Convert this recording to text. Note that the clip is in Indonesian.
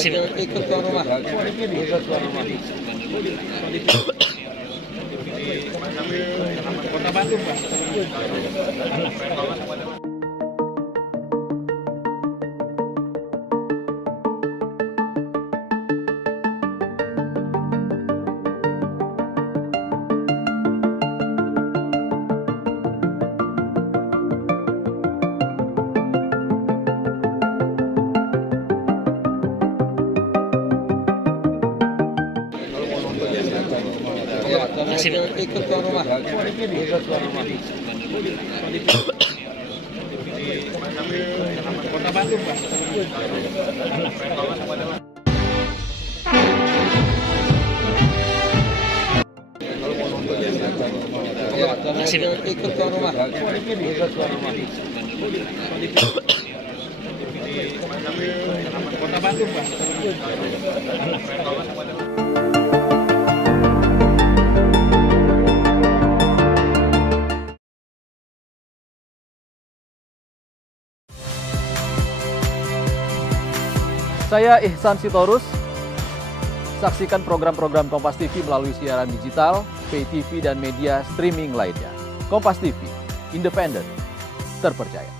Ikut tuan rumah. Kota Batu, Pak. Ikut tuan rumah. Kota Batu, Pak. Ikut tuan rumah. Kota Batu, Pak. Saya Ihsan Sitorus. Saksikan program-program Kompas TV melalui siaran digital, pay TV, dan media streaming lainnya. Kompas TV, independen, terpercaya.